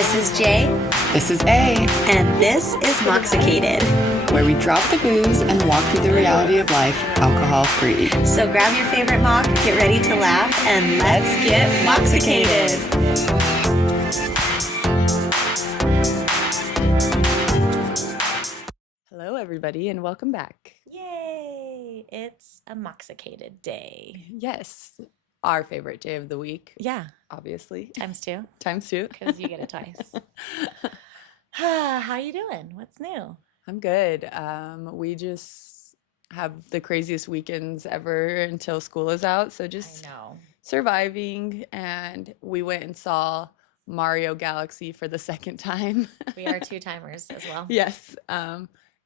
This is Jay, This is A, and this is Moxicated. where we drop the booze and walk through the reality of life alcohol-free. So grab your favorite mock, get ready to laugh, and let's get Moxicated. Hello, everybody, and welcome back. Yay! It's a Moxicated day. Yes, our favorite day of the week, Yeah, obviously. times two, Times two. because you get it twice. How you doing? What's new? I'm good. We just have the craziest weekends ever until school is out, so just I know. surviving. And we went and saw Mario Galaxy for the second time. We are two-timers as well. Yes,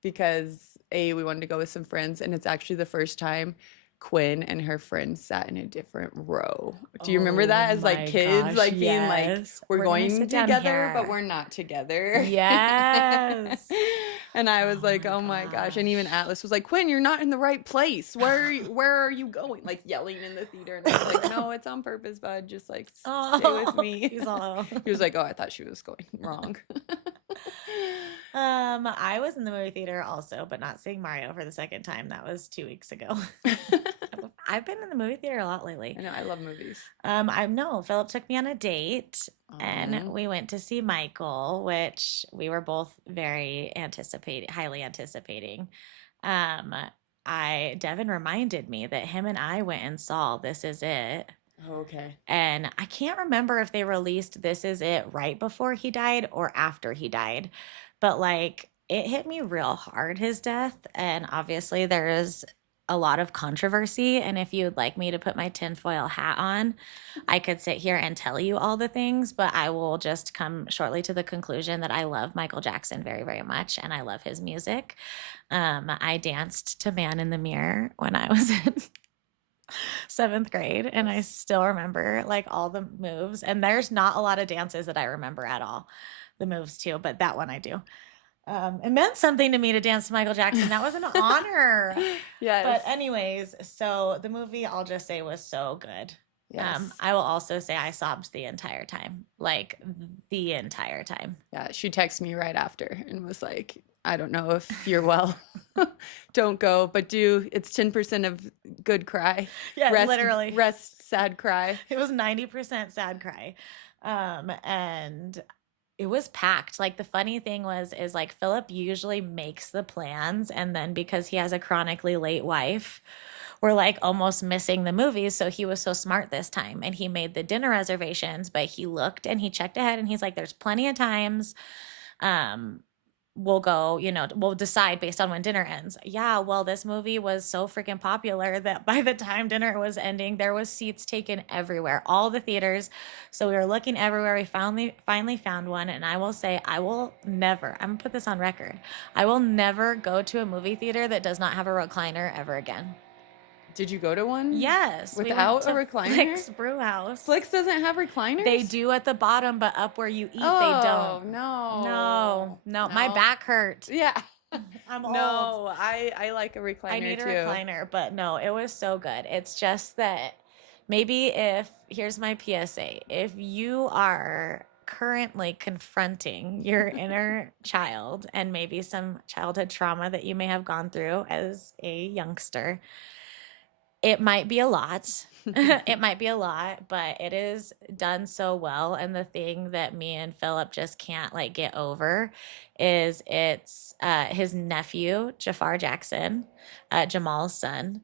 because we wanted to go with some friends, and it's actually the first time Quinn and her friends sat in a different row. Do you remember that as like kids, gosh, like being like, yes. we're We're gonna going sit down together, but here. we're not together. Yes. And I was Oh like, my oh my gosh. And even gosh. Atlas was like, Quinn, you're not in the right place. Where are you going? Like yelling in the theater. And I was like, no, it's on purpose, bud. Just like stay with me. He's all. He was like, oh, I thought she was going wrong. I was in the movie theater also, but not seeing Mario for the second time. That was 2 weeks ago. I've been in the movie theater a lot lately. I know, I love movies. I know Philip took me on a date and Aw. we went to see Michael, which we were both very highly anticipating. Devin reminded me that him and I went and saw This Is It. Oh, okay. And I can't remember if they released This Is It right before he died or after he died. But like it hit me real hard, his death. And obviously there is a lot of controversy. And if you'd like me to put my tinfoil hat on, I could sit here and tell you all the things, but I will just come shortly to the conclusion that I love Michael Jackson very, very much. And I love his music. I danced to Man in the Mirror when I was in 7th grade, and I still remember like all the moves. And there's not a lot of dances that I remember at all, the moves too, but that one I do. It meant something to me to dance to Michael Jackson. That was an honor. Yes. But anyways, so the movie, I'll just say, was so good. Yes. I will also say I sobbed the entire time, like the entire time. Yeah, she texted me right after and was like, I don't know if you're well. Don't go, but do. It's 10% of good cry. Yeah, Rest, literally. Rest, sad cry. It was 90% sad cry. And it was packed. Like the funny thing is like Philip usually makes the plans, and then because he has a chronically late wife, we're like almost missing the movies. So he was so smart this time, and he made the dinner reservations, but he looked and he checked ahead and he's like, there's plenty of times. We'll go, we'll decide based on when dinner ends. Yeah, well, this movie was so freaking popular that by the time dinner was ending, there was seats taken everywhere, all the theaters. So we were looking everywhere. We finally found one. And I will say, I'm gonna put this on record. I will never go to a movie theater that does not have a recliner ever again. Did you go to one? Yes. Without a recliner? Flick's Brew House. Flick's doesn't have recliners? They do at the bottom, but up where you eat, Oh, they don't. no. No. My back hurt. Yeah. I'm old. No, I like a recliner I need too. a recliner, but no, it was so good. It's just that maybe here's my PSA, if you are currently confronting your inner child and maybe some childhood trauma that you may have gone through as a youngster, it might be a lot. It might be a lot, but it is done so well. And the thing that me and Philip just can't like get over is it's his nephew, Jafar Jackson, Jamal's son.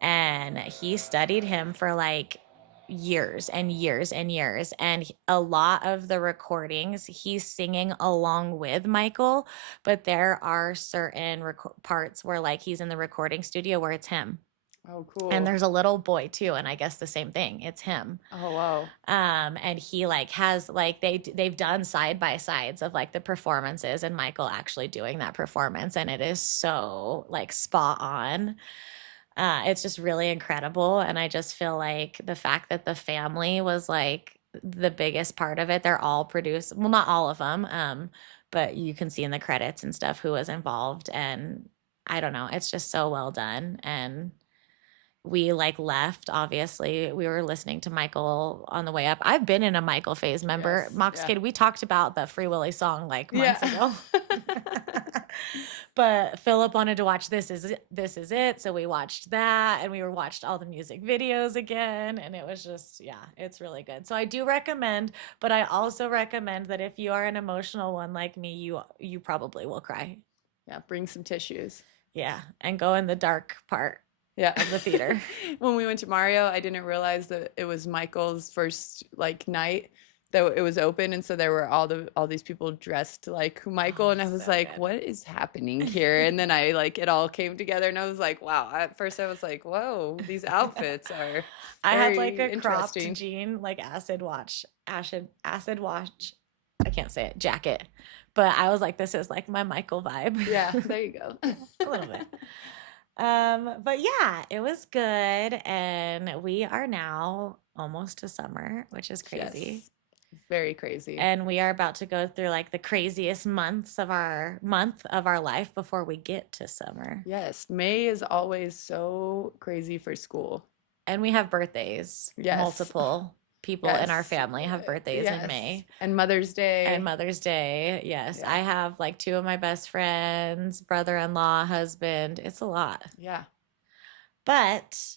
And he studied him for like years and years and years. And a lot of the recordings, he's singing along with Michael, but there are certain parts where like he's in the recording studio where it's him. Oh, cool. And there's a little boy too, and I guess the same thing. It's him. Oh, wow. And he like has like they've done side by sides of like the performances and Michael actually doing that performance, and it is so like spot on. It's just really incredible, and I just feel like the fact that the family was like the biggest part of it. They're all produced, well, not all of them, but you can see in the credits and stuff who was involved, and I don't know, it's just so well done. And we like left, obviously we were listening to Michael on the way up. I've been in a Michael phase. Remember, Yes. Mox Yeah. Kid, we talked about the Free Willy song like months Yeah. ago. But Philip wanted to watch This Is It, so we watched that, and we watched all the music videos again, and it was just, yeah, it's really good. So I do recommend, but I also recommend that if you are an emotional one like me, you probably will cry. Yeah. Bring some tissues. Yeah, and go in the dark part Yeah. of the theater. When we went to Mario, I didn't realize that it was Michael's first like night that it was open, and so there were all these people dressed like Michael, Oh, and I was so like, good. what is happening here? And then I like it all came together, and I was like, wow. At first, I was like, whoa, these outfits are I had like very a cropped interesting. jean, like acid wash. I can't say it, jacket. But I was like, this is like my Michael vibe. Yeah, there you go. A little bit. But yeah, it was good. And we are now almost to summer, which is crazy. Yes, very crazy. And we are about to go through like the craziest month of our life before we get to summer. Yes, May is always so crazy for school. And we have birthdays. Yes. Multiple people in our Yes. family have birthdays in May. And Mother's Day. And Mother's Day. Yes. Yeah. I have like two of my best friends, brother-in-law, husband. It's a lot. Yeah. But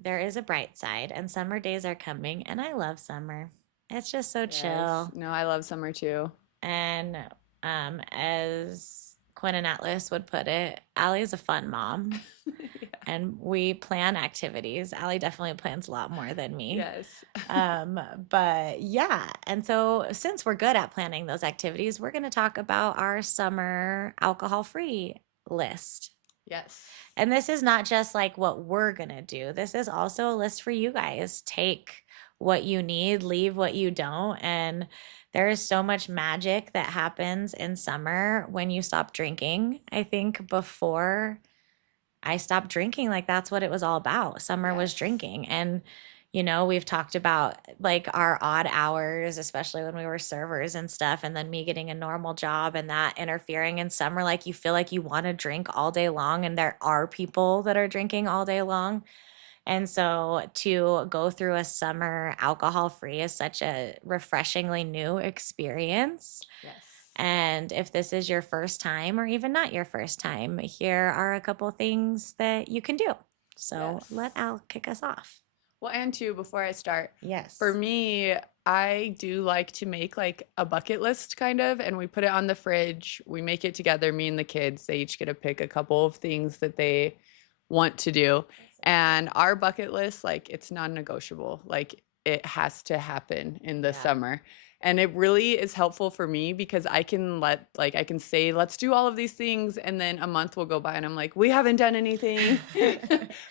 there is a bright side, and summer days are coming, and I love summer. It's just so Yes. chill. No, I love summer too. And as Quinn and Atlas would put it, Allie is a fun mom. Yeah. And we plan activities. Allie definitely plans a lot more than me. Yes. But yeah. And so since we're good at planning those activities, we're going to talk about our summer alcohol-free list. Yes. And this is not just like what we're going to do. This is also a list for you guys. Take what you need, leave what you don't. And there is so much magic that happens in summer when you stop drinking. I think before I stopped drinking, like that's what it was all about. Summer was Yes. drinking. And, you know, we've talked about like our odd hours, especially when we were servers and stuff, and then me getting a normal job and that interfering in summer. Like you feel like you want to drink all day long, and there are people that are drinking all day long. And so to go through a summer alcohol free is such a refreshingly new experience. Yes. And if this is your first time or even not your first time, here are a couple things that you can do. So Yes. let Al kick us off. Well, and two, before I start, Yes. for me, I do like to make like a bucket list kind of, and we put it on the fridge. We make it together, me and the kids. They each get to pick a couple of things that they want to do. And our bucket list, like it's non-negotiable. Like it has to happen in the Yeah. summer. And it really is helpful for me because I can I can say, let's do all of these things. And then a month will go by and I'm like, we haven't done anything,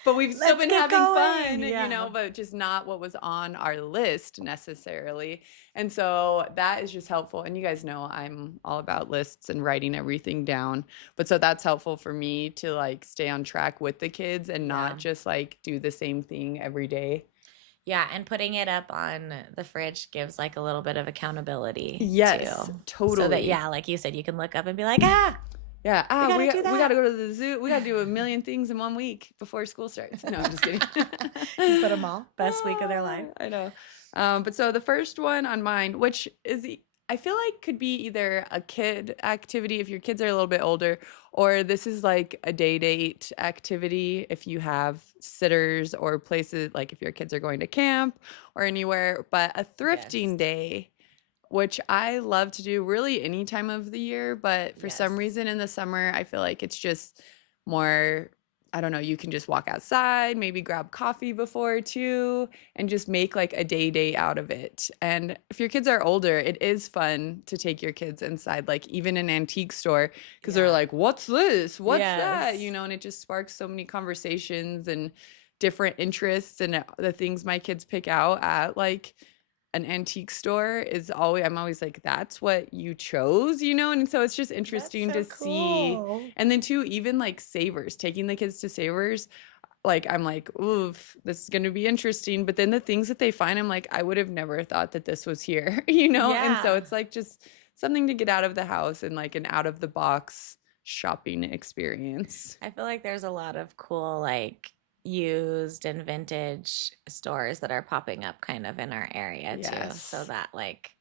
but we've still Let's been get having going. fun, Yeah. you know, but just not what was on our list necessarily. And so that is just helpful. And you guys know I'm all about lists and writing everything down. But so that's helpful for me to like stay on track with the kids and Yeah. not just like do the same thing every day. Yeah, and putting it up on the fridge gives like a little bit of accountability. Yes, too. totally. So that, yeah, like you said, you can look up and be like, ah, Yeah, gotta we do got to that. go to the zoo. We got to do a million things in 1 week before school starts. No, I'm just kidding. you put them all. Best week of their life. I know. But so the first one on mine, which is I feel like could be either a kid activity if your kids are a little bit older, or this is like a day date activity if you have sitters or places like if your kids are going to camp or anywhere. But a thrifting Yes. day, which I love to do really any time of the year, but for some Yes. reason in the summer, I feel like it's just more, I don't know, you can just walk outside, maybe grab coffee before too, and just make like a day out of it. And if your kids are older, it is fun to take your kids inside, like even an antique store, because they're Yeah. like, what's this? What's that? Yes. You know, and it just sparks so many conversations and different interests. And the things my kids pick out at like an antique store is always, I'm always like, that's what you chose, you know? And so it's just interesting to see. And then too, even like Savers, taking the kids to Savers, like I'm like, oof, this is going to be interesting. But then the things that they find, I'm like, I would have never thought that this was here, you know? And so Yeah. it's like just something to get out of the house and like an out of the box shopping experience. I feel like there's a lot of cool like used and vintage stores that are popping up kind of in our area too. So Yes. that like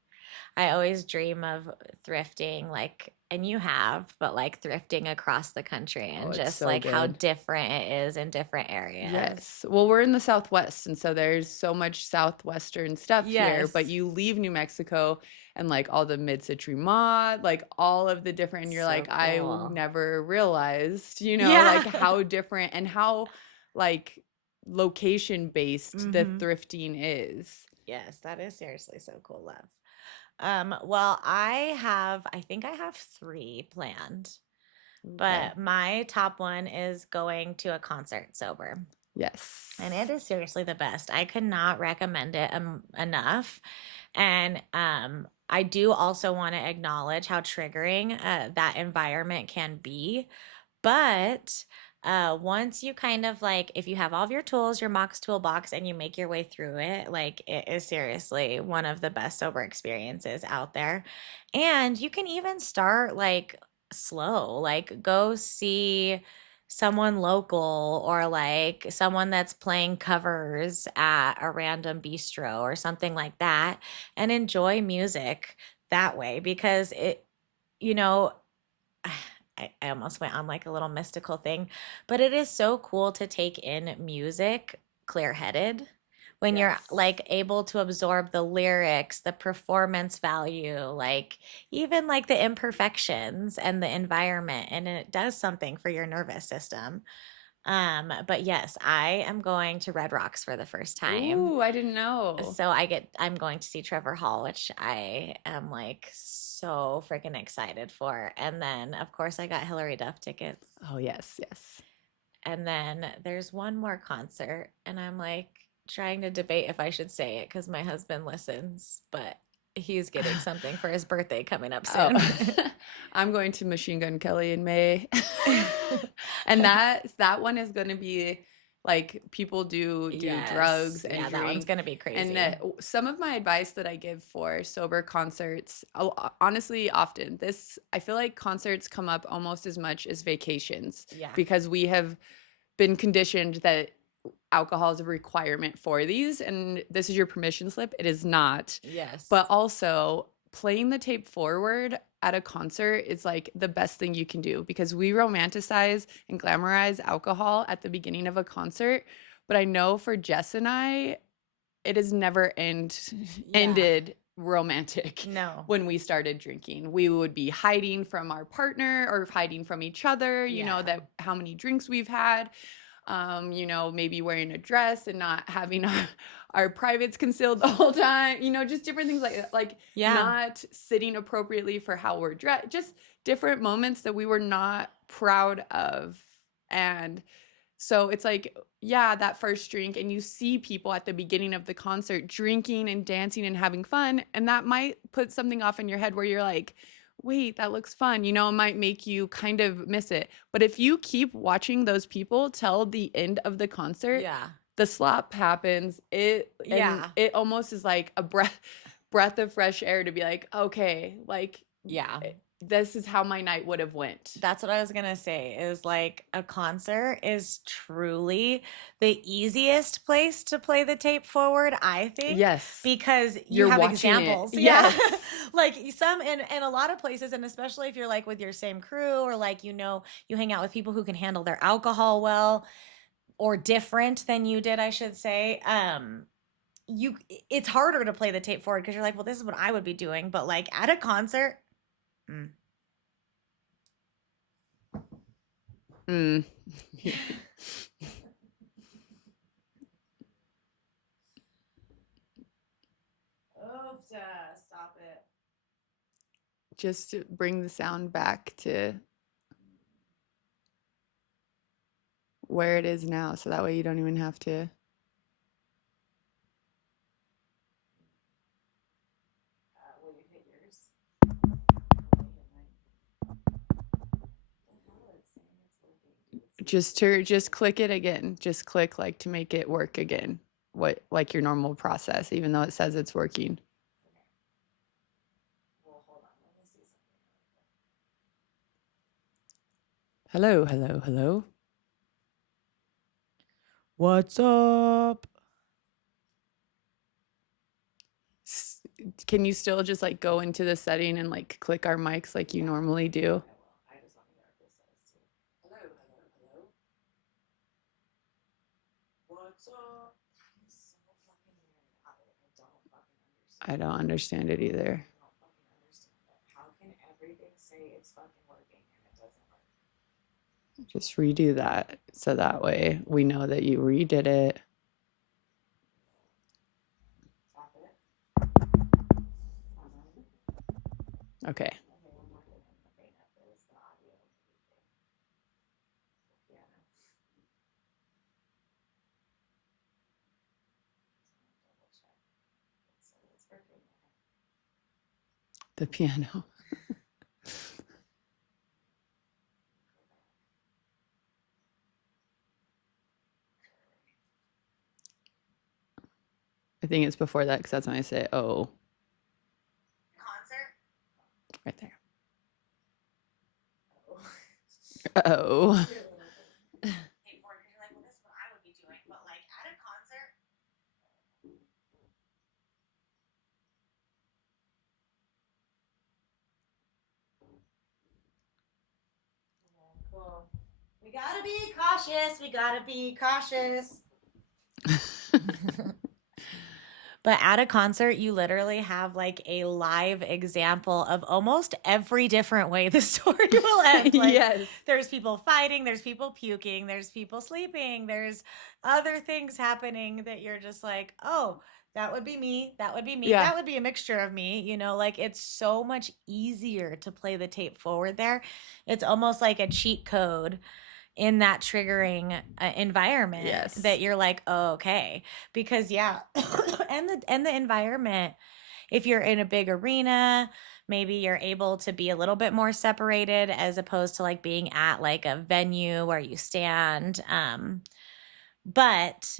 I always dream of thrifting, like, and you have, but like thrifting across the country Oh, and it's just so like how good. different it is in different areas. Yes. Well, we're in the Southwest, and so there's so much Southwestern stuff here, but Yes. you leave New Mexico and like all the mid-century mod, like all of the different, and you're So like, I cool. never realized, Yeah. like how different and how like location based the Hmm. thrifting is. Yes, that is seriously so cool, love. Well, I think I have three planned, Okay. but my top one is going to a concert sober. And it Yes. is seriously the best. I could not recommend it enough. And I do also want to acknowledge how triggering that environment can be. But once you kind of like, if you have all of your tools, your Mox toolbox, and you make your way through it, like it is seriously one of the best sober experiences out there. And you can even start like slow, like go see someone local or like someone that's playing covers at a random bistro or something like that and enjoy music that way because you know, I almost went on like a little mystical thing, but it is so cool to take in music clear headed when you're Yes. like able to absorb the lyrics, the performance value, like even like the imperfections and the environment. And it does something for your nervous system. But yes, I am going to Red Rocks for the first time. Ooh, I didn't know. So I'm going to see Trevor Hall, which I am like so freaking excited for. And then of course I got Hillary Duff tickets. Oh, yes, yes. And then there's one more concert and I'm like trying to debate if I should say it because my husband listens, but he's getting something for his birthday coming up Oh, soon. I'm going to Machine Gun Kelly in May. And that one is going to be like people do Yes. drugs and Yeah, that one's drink. gonna be And crazy. some of my advice that I give for sober concerts, honestly, often this, I feel like concerts come up almost as much as vacations Yeah. because we have been conditioned that alcohol is a requirement for these and this is your permission slip. It is not. Yes. But also playing the tape forward at a concert is like the best thing you can do because we romanticize and glamorize alcohol at the beginning of a concert. But I know for Jess and I, it has never Yeah. ended romantic. No. When we started drinking, we would be hiding from our partner or hiding from each other, Yeah. that how many drinks we've had, maybe wearing a dress and not having our privates concealed the whole time, just different things like that, like Yeah. not sitting appropriately for how we're dressed, just different moments that we were not proud of. And so it's like, yeah, that first drink, and you see people at the beginning of the concert drinking and dancing and having fun, and that might put something off in your head where you're like, wait, that looks fun. It might make you kind of miss it. But if you keep watching those people till the end of the concert, Yeah. the slop happens. And Yeah. it almost is like a breath of fresh air to be like, okay, like Yeah. this is how my night would have went. That's what I was gonna say is like a concert is truly the easiest place to play the tape forward, I think, Yes. because you You're have watching it. examples. Yeah. Yes. Like some in a lot of places, and especially if you're like with your same crew or like you hang out with people who can handle their alcohol well or different than you did, I should say. You it's harder to play the tape forward because you're like, well, this is what I would be doing. But like at a concert, mm. Mm. Oops, stop it. Just to bring the sound back to where it is now, so that way you don't even have to. Will you hit yours? Just click it again. Just click like to make it work again. What like your normal process, even though it says it's working. Well, hold on. Let me see something. Hello, hello, hello. What's up? Can you still just like go into the setting and like click our mics like you normally do? What's up? I don't understand it either. How can everything say it's fucking working and it doesn't work? Just redo that so that way we know that you redid it. Stop it. Okay. One more thing I'm gonna bring up is the audio thing. The piano. Double check. So it's working. The piano. I think it's before that because that's when I say, oh. Concert? Right there. Oh. Oh. Hey, Ford, you're like, well, this is what I would be doing, but like at a concert. Cool. We gotta be cautious. We gotta be cautious. But at a concert, you literally have like a live example of almost every different way the story will end. Like, yes. There's people fighting, there's people puking, there's people sleeping, there's other things happening that you're just like, oh, that would be me. That would be me. Yeah. That would be a mixture of me. Like it's so much easier to play the tape forward there. It's almost like a cheat code in that triggering environment Yes. that you're like, oh, okay, because yeah, and the environment. If you're in a big arena, maybe you're able to be a little bit more separated as opposed to like being at like a venue where you stand. But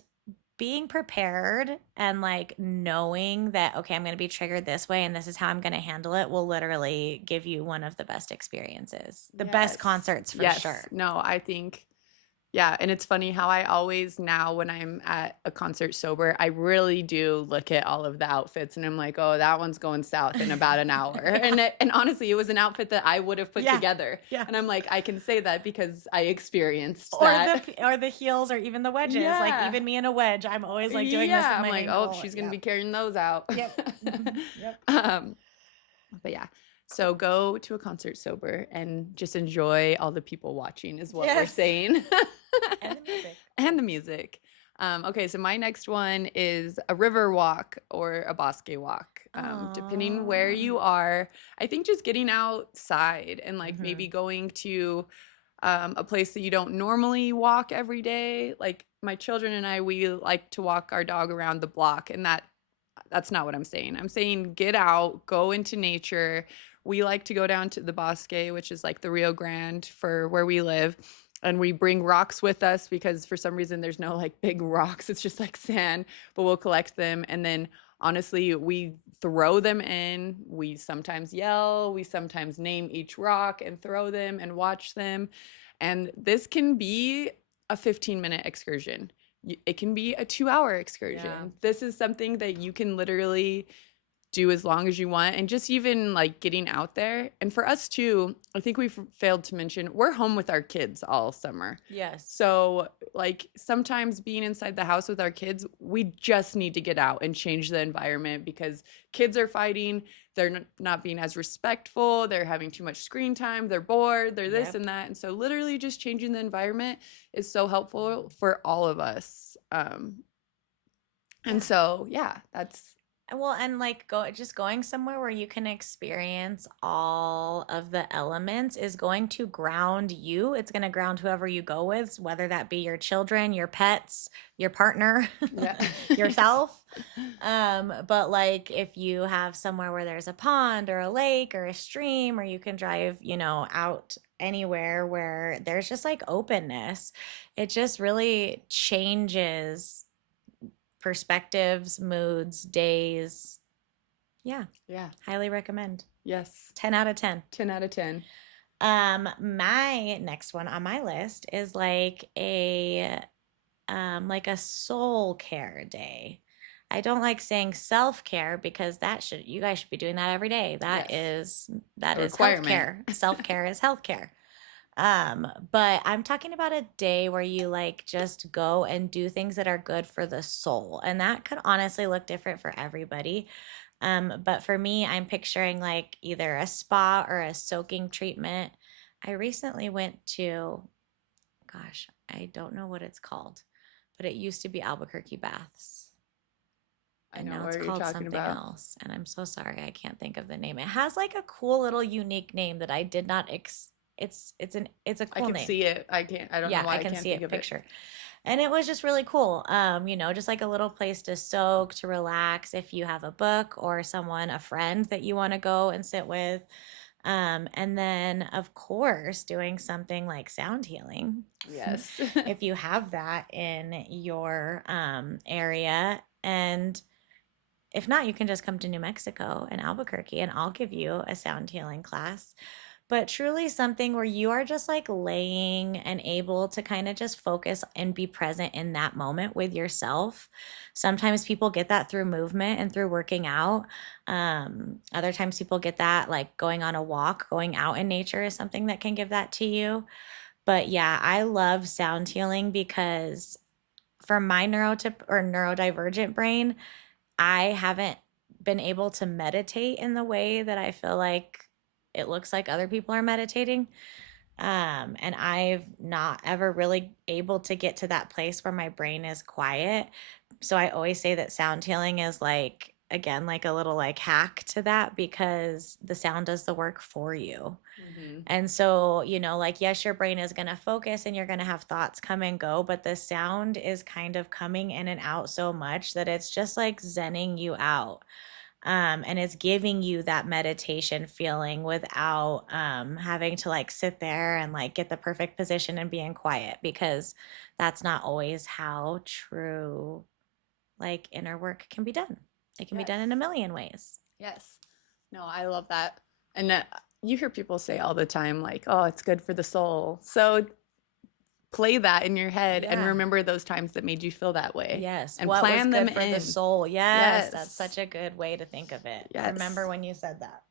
being prepared and like knowing that, okay, I'm going to be triggered this way and this is how I'm going to handle it will literally give you one of the best experiences, the best concerts for sure. No, I think, yeah. And it's funny how I always now, when I'm at a concert sober, I really do look at all of the outfits and I'm like, oh, that one's going south in about an hour. And honestly, it was an outfit that I would have put together. Yeah. And I'm like, I can say that because I experienced that. Or the heels or even the wedges. Yeah. Like even me in a wedge, I'm always like doing this with I'm my like, ankle. oh, she's going to be carrying those out. Yep. Yep. But yeah. So go to a concert sober and just enjoy all the people watching is what we're saying. And the music. And the music. Okay, so my next one is a river walk or a bosque walk, depending where you are. I think just getting outside and like maybe going to a place that you don't normally walk every day. Like my children and I, we like to walk our dog around the block, and that's not what I'm saying. I'm saying get out, go into nature. We like to go down to the Bosque, which is like the Rio Grande for where we live. And we bring rocks with us because for some reason there's no like big rocks. It's just like sand, but we'll collect them. And then honestly, we throw them in. We sometimes yell. We sometimes name each rock and throw them and watch them. And this can be a 15-minute excursion. It can be a 2-hour excursion. Yeah. This is something that you can literally do as long as you want, and just even like getting out there. And for us too, I think we've failed to mention we're home with our kids all summer. Yes. So like sometimes being inside the house with our kids, we just need to get out and change the environment because kids are fighting. They're not being as respectful. They're having too much screen time. They're bored. They're this and that. And so literally just changing the environment is so helpful for all of us. And so, yeah, that's. Well, and like going somewhere where you can experience all of the elements is going to ground you. It's going to ground whoever you go with, whether that be your children, your pets, your partner, yourself. But like if you have somewhere where there's a pond or a lake or a stream, or you can drive, out anywhere where there's just like openness, it just really changes perspectives, moods, days. Yeah. Highly recommend. Yes. 10 out of 10. 10 out of 10. My next one on my list is like a like a soul care day. I don't like saying self-care because you guys should be doing that every day. Yes. That A is requirement. healthcare. Self-care is healthcare. But I'm talking about a day where you like just go and do things that are good for the soul. And that could honestly look different for everybody. But for me, I'm picturing like either a spa or a soaking treatment. I recently went to, gosh, I don't know what it's called, but it used to be Albuquerque Baths. I And know now it's what you're called talking something about. else. And I'm so sorry, I can't think of the name. It has like a cool little unique name that I did not it's a I cool can name. see it. I don't know Yeah, why I I can can't see think it of it. picture. And it was just really cool. Just like a little place to soak, to relax if you have a book or someone, a friend that you want to go and sit with. And then, of course, doing something like sound healing. Yes. If you have that in your area. And if not, you can just come to New Mexico and Albuquerque, and I'll give you a sound healing class. But truly, something where you are just like laying and able to kind of just focus and be present in that moment with yourself. Sometimes people get that through movement and through working out. Other times, people get that like going on a walk, going out in nature is something that can give that to you. But yeah, I love sound healing because for my neurotip or neurodivergent brain, I haven't been able to meditate in the way that I feel like it looks like other people are meditating. And I've not ever really able to get to that place where my brain is quiet. So I always say that sound healing is like, again, like a little like hack to that because the sound does the work for you. Hmm. And so, like, yes, your brain is going to focus and you're going to have thoughts come and go, but the sound is kind of coming in and out so much that it's just like zenning you out. And it's giving you that meditation feeling without having to like sit there and like get the perfect position and being quiet because that's not always how true like inner work can be done. It can be Yes. done in a million ways. Yes. No, I love that. And you hear people say all the time, like, oh, it's good for the soul. So play that in your head and Yeah. remember those times that made you feel that way Yes. and What was plan them good for the in. soul? Yes. That's Yes. such a good way to think of it. Yes. Remember when you said that.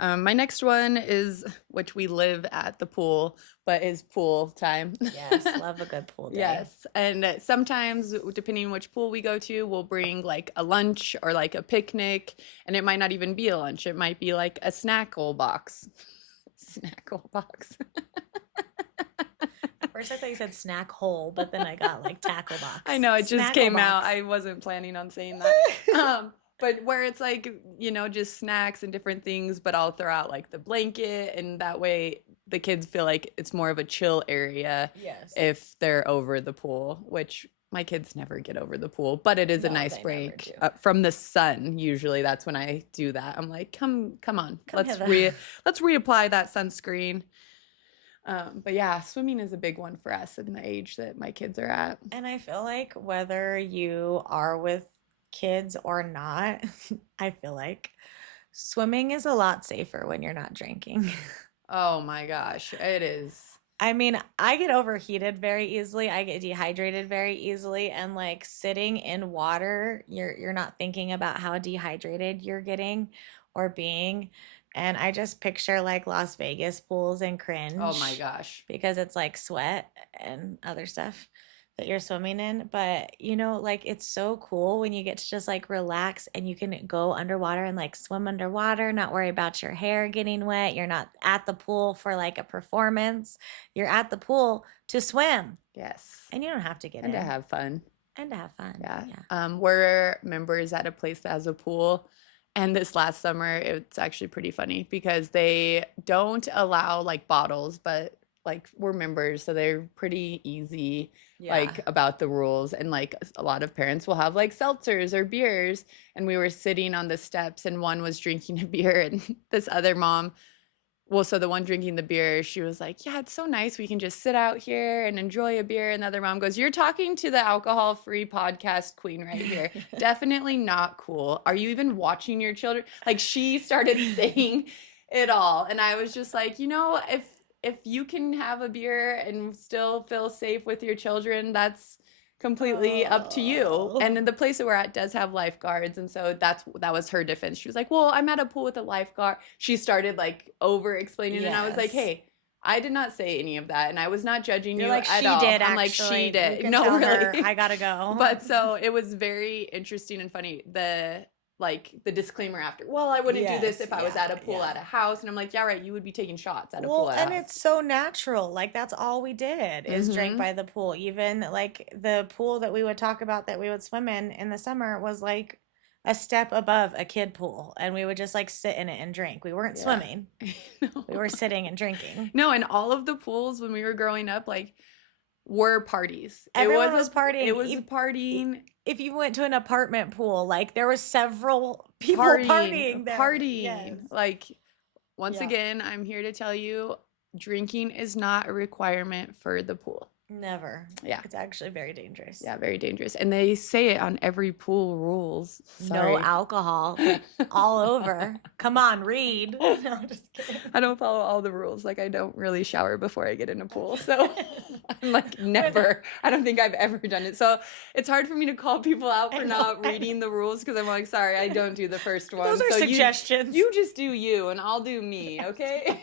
My next one is which we live at the pool, but is pool time. Yes. Love a good pool day. Yes. And sometimes, depending on which pool we go to, we'll bring like a lunch or like a picnic. And it might not even be a lunch, it might be like a snackle box. Snackle box. First, I thought you said snack hole, but then I got like tackle box. I know, it just Snackle came box. out. I wasn't planning on saying that. But where it's like, just snacks and different things, but I'll throw out like the blanket, and that way the kids feel like it's more of a chill area Yes. if they're over the pool, which my kids never get over the pool, but it is a No, nice they never break do. from the sun. Usually that's when I do that. I'm like, come on, Come let's hither. let's reapply that sunscreen. But yeah, swimming is a big one for us in the age that my kids are at. And I feel like whether you are with kids or not, I feel like swimming is a lot safer when you're not drinking. Oh my gosh, it is. I mean, I get overheated very easily. I get dehydrated very easily, and like sitting in water, you're not thinking about how dehydrated you're getting or being. And I just picture like Las Vegas pools and Oh my cringe gosh. because it's like sweat and other stuff that you're swimming in. But like it's so cool when you get to just like relax and you can go underwater and like swim underwater, not worry about your hair getting wet. You're not at the pool for like a performance. You're at the pool to swim. Yes. And you don't have to get And in. to have fun. And to have fun. Yeah. Yeah. We're members at a place that has a pool. And this last summer, it's actually pretty funny because they don't allow like bottles, but like we're members, so they're pretty easy like about the rules. And like a lot of parents will have like seltzers or beers. And we were sitting on the steps and one was drinking a beer and this other mom, well, so the one drinking the beer, she was like, yeah, it's so nice. We can just sit out here and enjoy a beer. And the other mom goes, you're talking to the alcohol-free podcast queen right here. Definitely not cool. Are you even watching your children? Like she started saying it all. And I was just like, if you can have a beer and still feel safe with your children, that's completely up to you. Oh. And then the place that we're at does have lifeguards, and so that was her defense. She was like, "Well, I'm at a pool with a lifeguard." She started like over explaining, and I was like, Yes. "Hey, I did not say any of that, and I was not judging You're you like, at she all." did I'm like, "She actually. You did." can No, tell her really. I gotta go. But so it was very interesting and funny. The disclaimer after, well, I wouldn't do this Yes, if I was yeah, at a pool yeah. at a house. And I'm like, yeah, right, you would be taking shots at a pool Well, at a and house. it's so natural. Like that's all we did is drink Mm-hmm. by the pool. Even like the pool that we would talk about that we would swim in the summer was like a step above a kid pool, and we would just like sit in it and drink. We weren't Yeah. swimming. No. We were sitting and drinking. No, and all of the pools when we were growing up, like, were parties. Everyone was partying. It was a partying. If you went to an apartment pool, like there was several people partying there. Partying. Yes. Like, once Yeah. again, I'm here to tell you, drinking is not a requirement for the pool. Never. Yeah. It's actually very dangerous. Yeah, very dangerous. And they say it on every pool rules. Sorry. No alcohol all over. Come on, read. No, I'm just kidding. I don't follow all the rules. Like, I don't really shower before I get in a pool. So I'm like, never. I don't think I've ever done it. So it's hard for me to call people out for not reading the rules because I'm like, sorry, I don't do the first one. Those are so suggestions. You just do you and I'll do me, okay?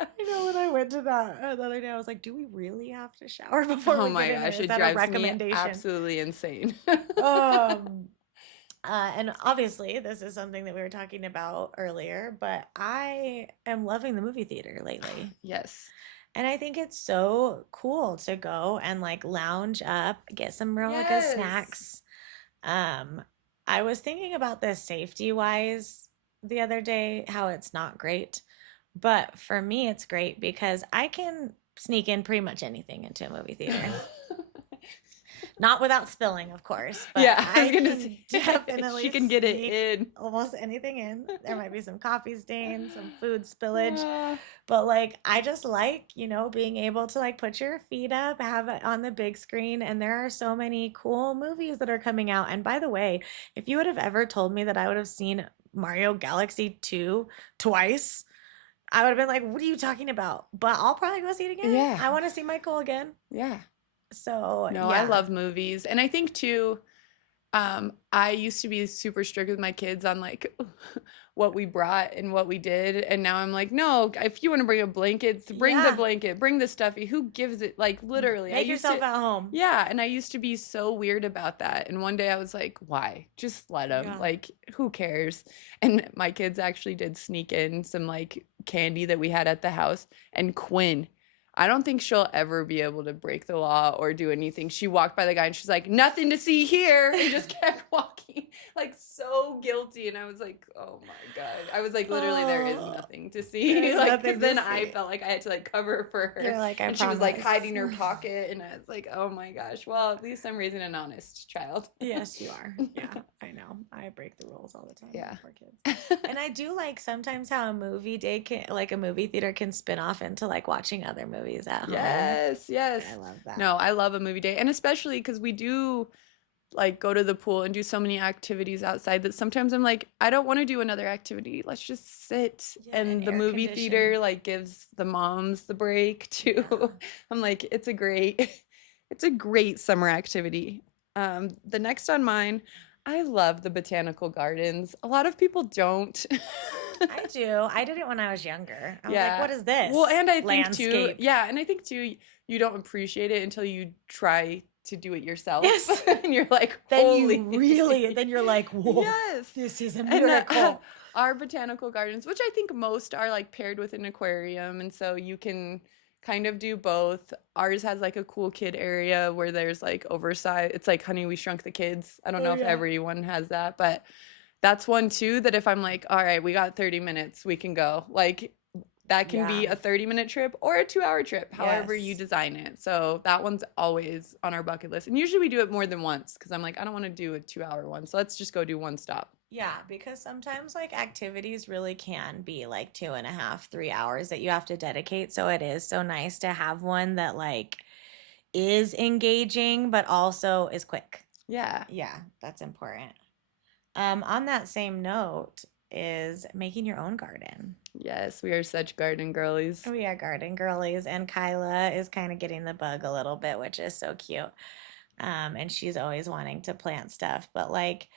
I know when I went to that the other day, I was like, do we really have to shower before we get in there? Gosh, Is it that a drives me recommendation? absolutely insane. And obviously, this is something that we were talking about earlier, but I am loving the movie theater lately. Yes. And I think it's so cool to go and like lounge up, get some real good Yes. snacks. I was thinking about this safety wise the other day, how it's not great. But for me, it's great because I can sneak in pretty much anything into a movie theater. Not without spilling, of course. But Yeah, I was gonna can say, definitely she can get it sneak in. almost anything in. There might be some coffee stains, some food spillage. Ah. But like I just like, being able to like put your feet up, have it on the big screen, and there are so many cool movies that are coming out. And by the way, if you would have ever told me that I would have seen Mario Galaxy 2 twice, I would have been like, what are you talking about? But I'll probably go see it again. Yeah. I want to see Michael again. Yeah. So No, yeah. I love movies. And I think too, I used to be super strict with my kids on like what we brought and what we did. And now I'm like, no, if you want to bring a blanket, bring the Yeah. blanket, bring the stuffy. Who gives it? Like literally. Make yourself at home. Yeah. And I used to be so weird about that. And one day I was like, why? Just let them. Yeah. Like, who cares? And my kids actually did sneak in some like candy that we had at the house. And Quinn, I don't think she'll ever be able to break the law or do anything. She walked by the guy and she's like, nothing to see here, and just kept walking, like so guilty. And I was like, oh my God. I was like, literally, there is nothing to see. There's Like, nothing because then to I see. felt like I had to like cover for her. You're like, I and she was like promise. hiding her pocket. And I was like, oh my gosh. Well, at least I'm raising an honest child. Yes, you are. Yeah, I know. I break the rules all the time. Yeah. For kids. And I do like sometimes how a movie day can, like a movie theater can spin off into like watching other movies at home. Yes, yes. I love that. No, I love a movie day. And especially because we do like go to the pool and do so many activities outside that sometimes I'm like, I don't want to do another activity. Let's just sit. Yeah, And and the air movie condition. theater like gives the moms the break too. Yeah. I'm like, it's a great summer activity. The next on mine, I love the botanical gardens. A lot of people don't. I do. I did it when I was younger. I was Yeah. like, what is this? Well, and I think Landscape. too, yeah, and I think too, you don't appreciate it until you try to do it yourself. Yes. And you're like, Then holy. you really, then you're like, whoa, Yes. this is a And miracle. our botanical gardens, which I think most are like paired with an aquarium, and so you can kind of do both. Ours has like a cool kid area where there's like oversized. It's like Honey, We Shrunk the Kids. I don't know if yeah. everyone has that, but that's one too that if I'm like, all right, we got 30 minutes, we can go. Like that can be Yeah. a 30-minute trip or a 2-hour trip, however you Yes. design it. So that one's always on our bucket list. And usually we do it more than once because I'm like, I don't want to do a 2-hour one. So let's just go do one stop. Yeah, because sometimes like activities really can be like 2.5, 3 hours that you have to dedicate. So it is so nice to have one that like is engaging, but also is quick. Yeah. Yeah, that's important. On that same note is making your own garden. Yes, we are such garden girlies. We are garden girlies, and Kyla is kind of getting the bug a little bit, which is so cute. And she's always wanting to plant stuff. But like,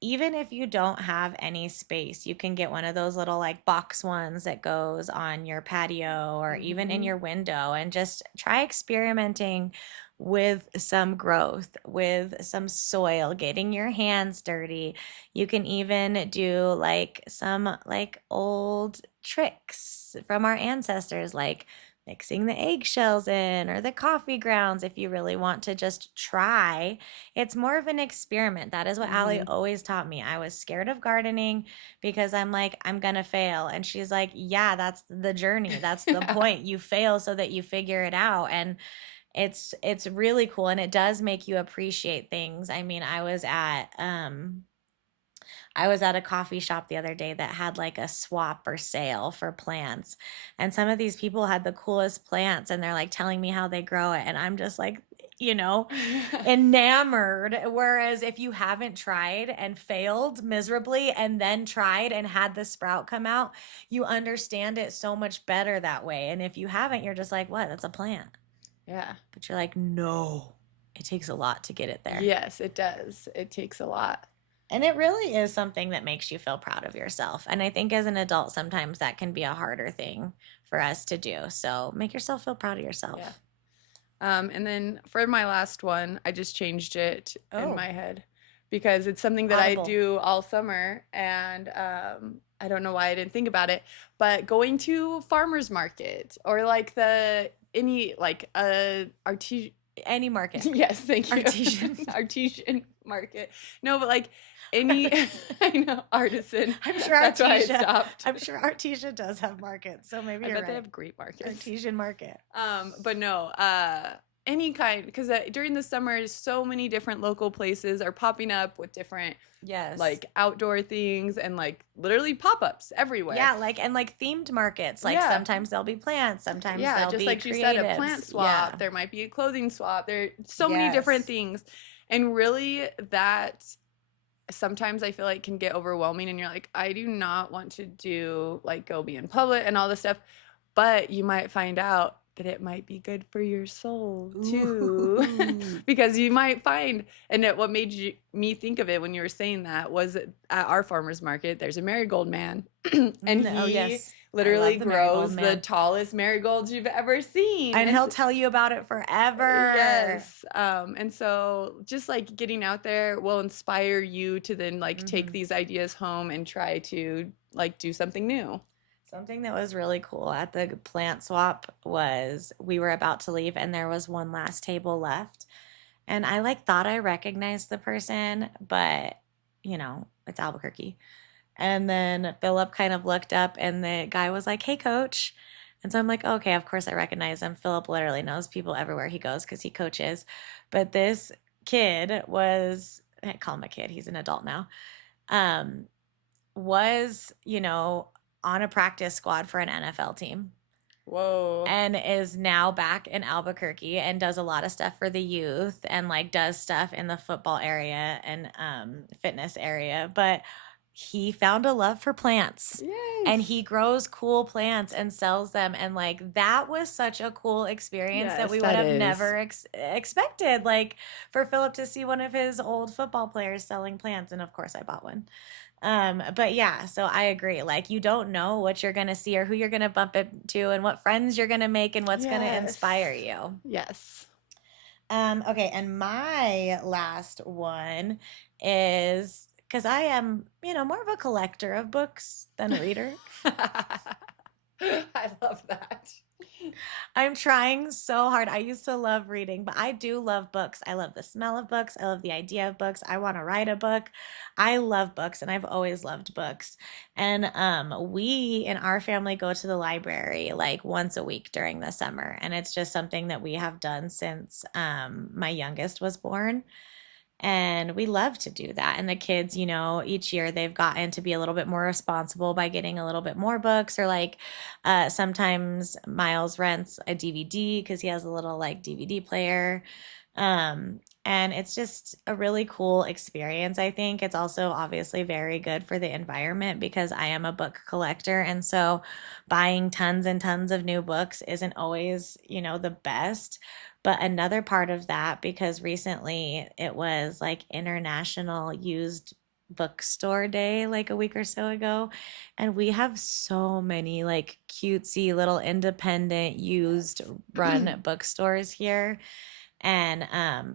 even if you don't have any space, you can get one of those little like box ones that goes on your patio or even in Mm-hmm. your window and just try experimenting with some growth, with some soil, getting your hands dirty. You can even do like some like old tricks from our ancestors, like mixing the eggshells in or the coffee grounds if you really want to just try. It's more of an experiment. That is what Allie Mm-hmm. always taught me. I was scared of gardening because I'm like, I'm gonna fail. And she's like, yeah, that's the journey. That's the point. You fail so that you figure it out. And it's really cool. And it does make you appreciate things. I mean, I was at a coffee shop the other day that had like a swap or sale for plants. And some of these people had the coolest plants and they're like telling me how they grow it. And I'm just like, you know, enamored. Whereas if you haven't tried and failed miserably and then tried and had the sprout come out, you understand it so much better that way. And if you haven't, you're just like, what? That's a plant. Yeah. But you're like, no, it takes a lot to get it there. Yes, it does. It takes a lot. And it really is something that makes you feel proud of yourself. And I think as an adult, sometimes that can be a harder thing for us to do. So make yourself feel proud of Yeah. yourself. And then for my last one, I just changed it in Oh, my head because it's something that I audible. do all summer, and I don't know why I didn't think about it, but going to farmers market or like the any like Any market. yes, thank you. Artesian. Artesian market. No, but like any I know artisan. I'm sure That's why I Artesia. stopped. I'm sure Artesia does have markets, so maybe I you're bet they right. have great markets. Artesian market. But no, any kind, because during the summer, so many different local places are popping up with different Yes. like outdoor things and like literally pop-ups everywhere. Yeah, like themed markets. Like Yeah. sometimes there'll be plants, sometimes Yeah, there'll just be like you said, a plant creatives. swap. Yeah. There might be a clothing swap. There are so many different Yes. things. And really that sometimes I feel like can get overwhelming and you're like, I do not want to do like go be in public and all this stuff. But you might find out that it might be good for your soul too. Ooh. Because you might find, and what made me think of it when you were saying that was at our farmer's market, there's a marigold man. And Oh he yes. I literally love the marigold grows the man. tallest marigolds you've ever seen. And he'll tell you about it forever. Yes. And so just like getting out there will inspire you to then like take Mhm. these ideas home and try to like do something new. Something that was really cool at the plant swap was we were about to leave and there was one last table left. And I like thought I recognized the person, but you know, it's Albuquerque. And then Philip kind of looked up and the guy was like, "Hey coach." And so I'm like, "Okay, of course I recognize him." Philip literally knows people everywhere he goes because he coaches. But this kid was, I call him a kid, he's an adult now. Um, was, on a practice squad for an NFL team Whoa. and is now back in Albuquerque and does a lot of stuff for the youth and like does stuff in the football area and fitness area. But he found a love for plants and Yes. he grows cool plants and sells them. And like that was such a cool experience that Yes, we would that have is. never expected. Like for Philip to see one of his old football players selling plants. And of course, I bought one. But yeah, so I agree. Like you don't know what you're gonna see or who you're gonna bump into and what friends you're gonna make and what's gonna Yes. inspire you. Yes. Okay, and my last one is because I am, more of a collector of books than a reader. I love that. I'm trying so hard. I used to love reading, but I do love books. I love the smell of books. I love the idea of books. I want to write a book. I love books and I've always loved books. And we in our family go to the library like once a week during the summer. And it's just something that we have done since my youngest was born. And we love to do that. And the kids, each year they've gotten to be a little bit more responsible by getting a little bit more books, or like sometimes Miles rents a DVD because he has a little like DVD player. And it's just a really cool experience. I think it's also obviously very good for the environment because I am a book collector. And so buying tons and tons of new books isn't always, the best. But another part of that, because recently it was like International Used Bookstore Day, like a week or so ago. And we have so many like cutesy little independent used run bookstores here. And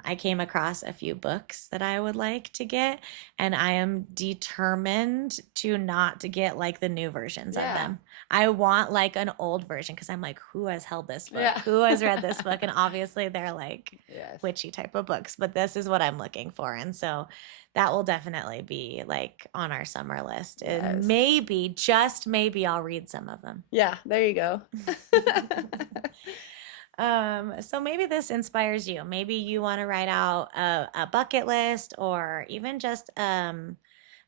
I came across a few books that I would like to get, and I am determined to get like the new versions of Yeah. them. I want like an old version because I'm like, who has held this book? Yeah. Who has read this book? And obviously they're like Yes. witchy type of books, but this is what I'm looking for. And so that will definitely be like on our summer list. And Yes. maybe, just maybe, I'll read some of them. Yeah, there you go. So maybe this inspires you. Maybe you want to write out a bucket list, or even just an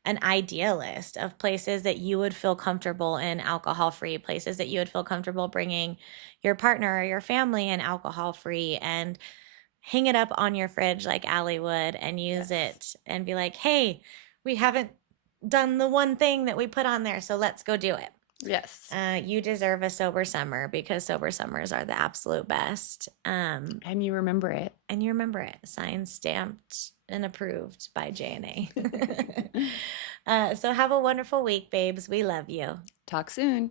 idea list of places that you would feel comfortable in alcohol free, places that you would feel comfortable bringing your partner or your family in alcohol free, and hang it up on your fridge like Allie would, and use it and be like, hey, we haven't done the one thing that we put on there, so let's go do it. Yes. You deserve a sober summer, because sober summers are the absolute best. And you remember it. And you remember it. Signed, stamped, and approved by J&A. So have a wonderful week, babes. We love you. Talk soon.